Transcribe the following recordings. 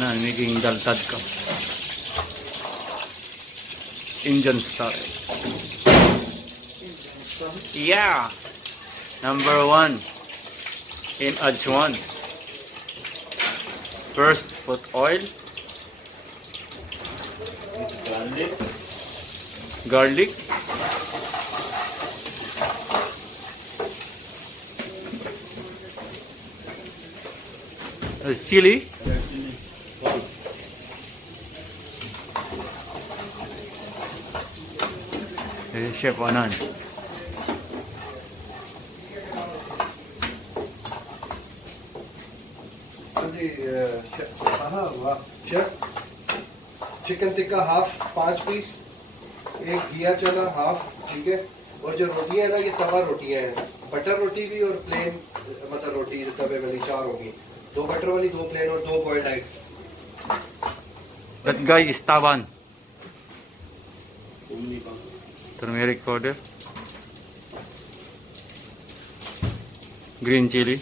making Dal Tadka. Indian style. Yeah! Number 1 in Ajwan. First, put oil, garlic, chili, Chef Anand. Chef chicken tikka half 5 piece, एक घिया चना हाफ, ठीक है। और जो रोटियां है ना, ये तवा रोटियां हैं, बटर रोटी भी और प्लेन मतलब रोटी तवे वाली 4 होगी, 2 बटर वाली, 2 प्लेन और 2 boiled eggs. That guy is Taban. Turmeric powder, green chili,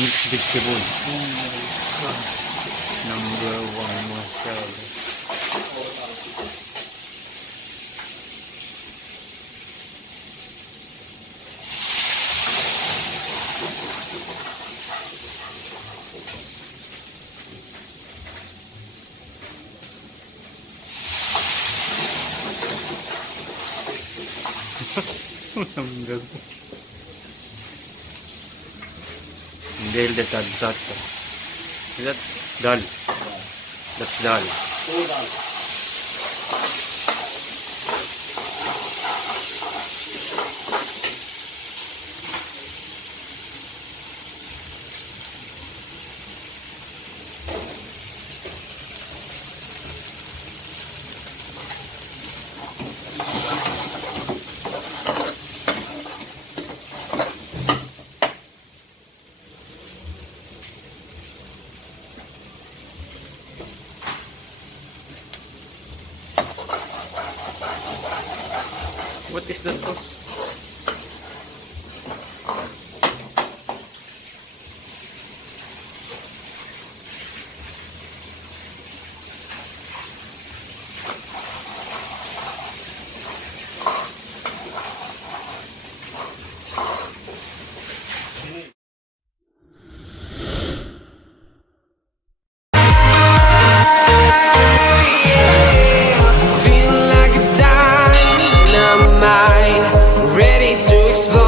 mixed vegetable. Number 1 masala. Dal Tadka. Is that dal? That's dal. What is that sauce? Ready to explode.